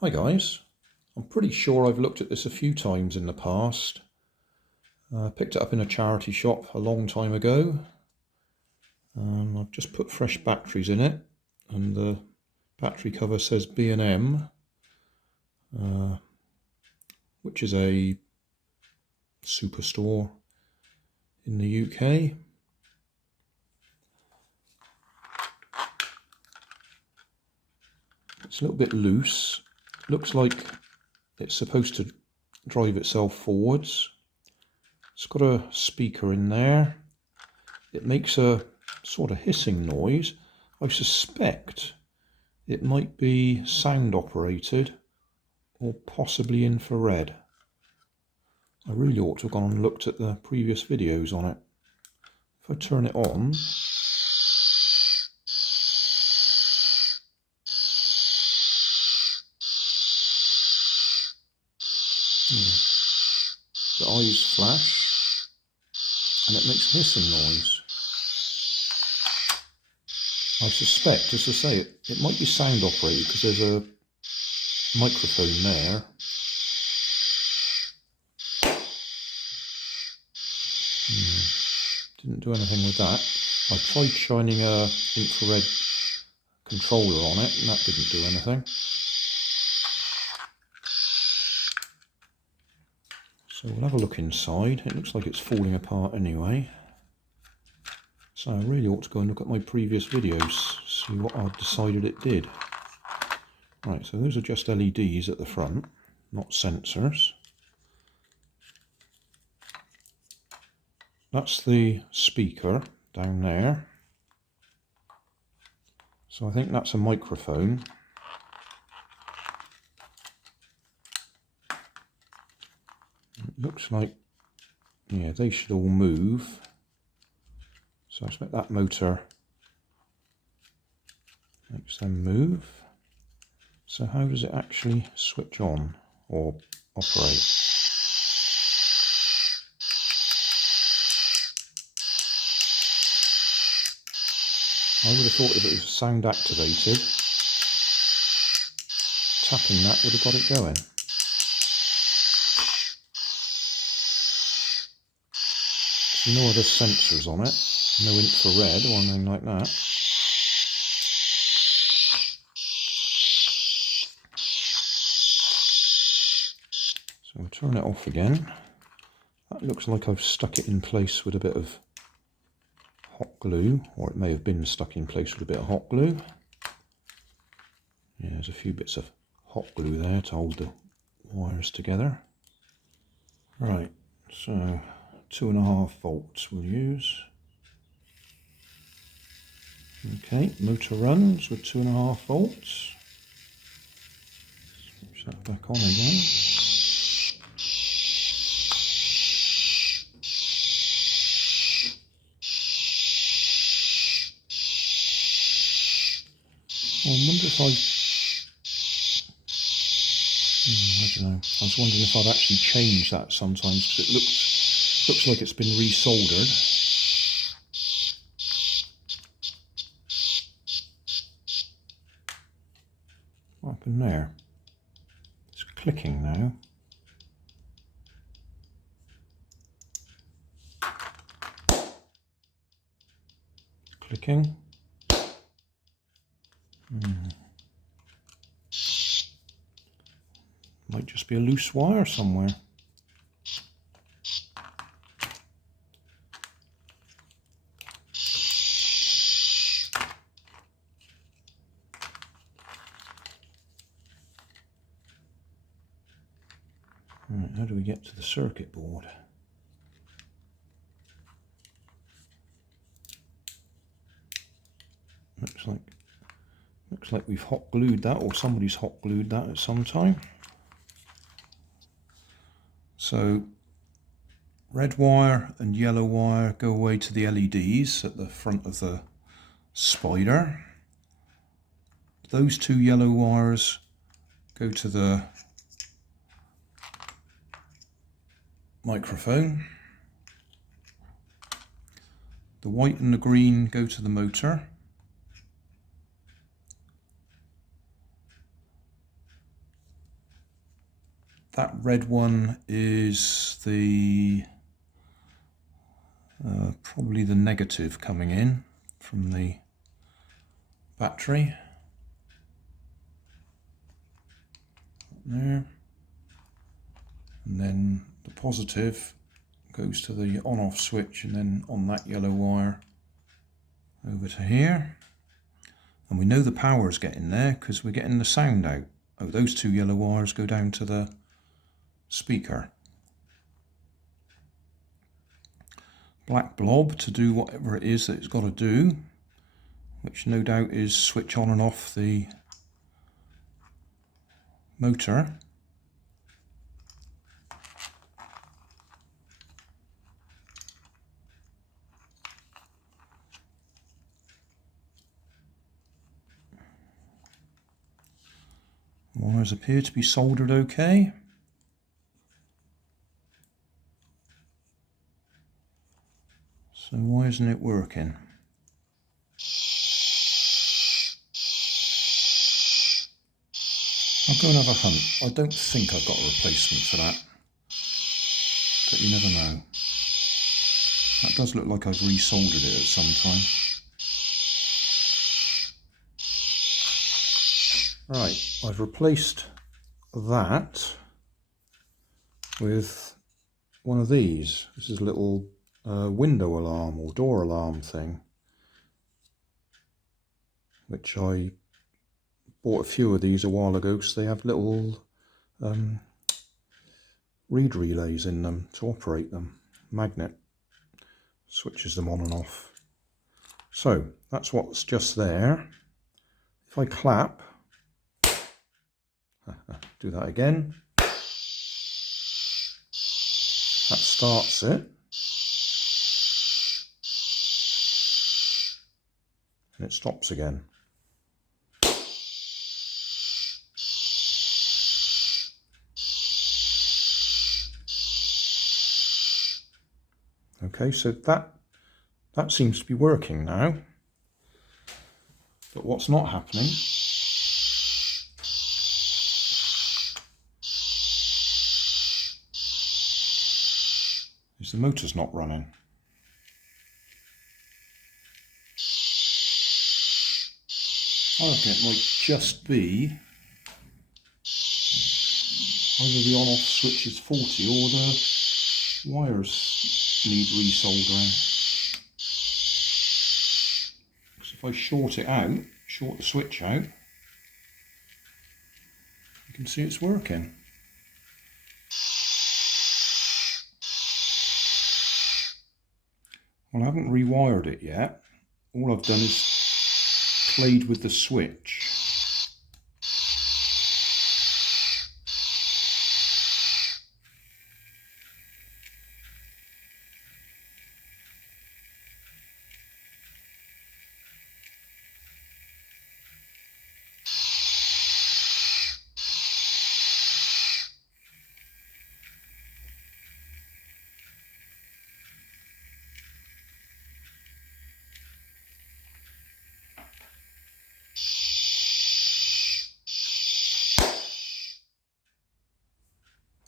Hi guys, I'm pretty sure I've looked at this a few times in the past. Picked it up in a charity shop a long time ago. I've just put fresh batteries in it, and the battery cover says B&M, which is a superstore in the UK. It's a little bit loose. Looks like it's supposed to drive itself forwards. It's got a speaker in there. It makes a sort of hissing noise. I suspect it might be sound operated or possibly infrared. I really ought to have gone and looked at the previous videos on it. If I turn it on, the eyes flash and it makes a hissing noise. I suspect, as I say, it might be sound operated because there's a microphone there. Didn't do anything with that. I tried shining a infrared controller on it and that didn't do anything. So we'll have a look inside. It looks like it's falling apart anyway. So I really ought to go and look at my previous videos, see what I've decided it did. Right, so those are just LEDs at the front, not sensors. That's the speaker down there. So I think that's a microphone. It looks like, yeah, they should all move. So I expect that motor makes them move. So how does it actually switch on or operate? I would have thought if it was sound activated, tapping that would have got it going. So no other sensors on it, no infrared or anything like that. So we'll turn it off again. That looks like I've stuck it in place with a bit of hot glue, or it may have been stuck in place with a bit of hot glue. Yeah, there's a few bits of hot glue there to hold the wires together. Right, so 2.5 volts we'll use. Okay, motor runs with 2.5 volts. Switch that back on again. I wonder if I don't know. I was wondering if I'd actually change that sometimes because it looks like it's been resoldered. What happened there? It's clicking now. Clicking. Might just be a loose wire somewhere. Right, how do we get to the circuit board? Looks like we've hot glued that, or somebody's hot glued that at some time. So red wire and yellow wire go away to the LEDs at the front of the Spider. Those two yellow wires go to the microphone. The white and the green go to the motor. that red one is the probably the negative coming in from the battery. There. And then the positive goes to the on-off switch, and then on that yellow wire over to here. And we know the power is getting there because we're getting the sound out. Oh, those two yellow wires go down to the speaker. Black blob to do whatever it is that it's got to do, which no doubt is switch on and off the motor. Wires appear to be soldered okay. So why isn't it working? I'll go and have a hunt. I don't think I've got a replacement for that, but you never know. That does look like I've resoldered it at some time. Right, I've replaced that with one of these. This is a little window alarm or door alarm thing, which I bought a few of these a while ago because they have little reed relays in them to operate them. Magnet switches them on and off. So that's what's just there. If I clap, do that again, that starts it, and it stops again. Okay, so that seems to be working now. But what's not happening is the motor's not running. I reckon it might just be either the on-off switch is faulty or the wires need resoldering. Because if I short it out, short the switch out, you can see it's working. Well, I haven't rewired it yet. All I've done is played with the switch.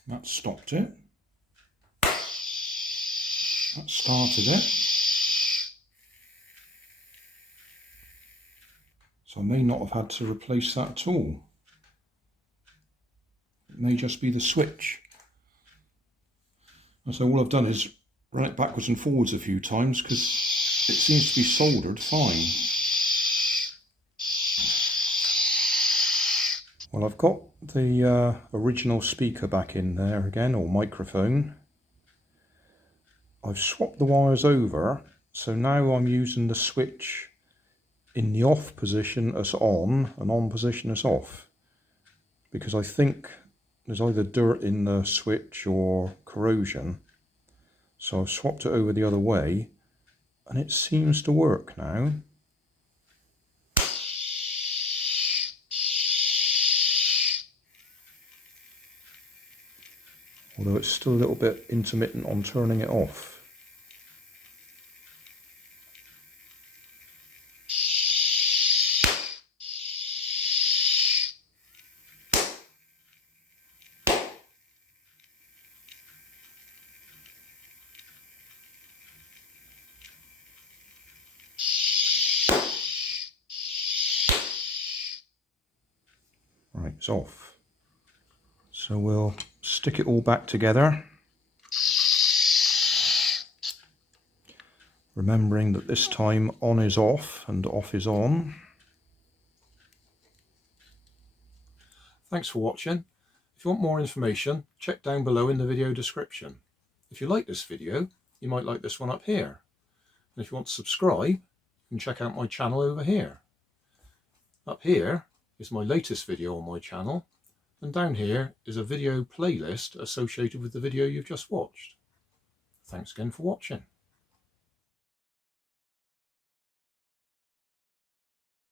That stopped it. That started it. So I may not have had to replace that at all. It may just be the switch. And so all I've done is run it backwards and forwards a few times because it seems to be soldered fine. Well, I've got the original speaker back in there again, or microphone. I've swapped the wires over, so now I'm using the switch in the off position as on and on position as off, because I think there's either dirt in the switch or corrosion. So I've swapped it over the other way and it seems to work now. Although it's still a little bit intermittent on turning it off. Right, it's off. So we'll stick it all back together. Remembering that this time on is off and off is on. Thanks for watching. If you want more information, check down below in the video description. If you like this video, you might like this one up here. And if you want to subscribe, you can check out my channel over here. Up here is my latest video on my channel, and down here is a video playlist associated with the video you've just watched. Thanks again for watching.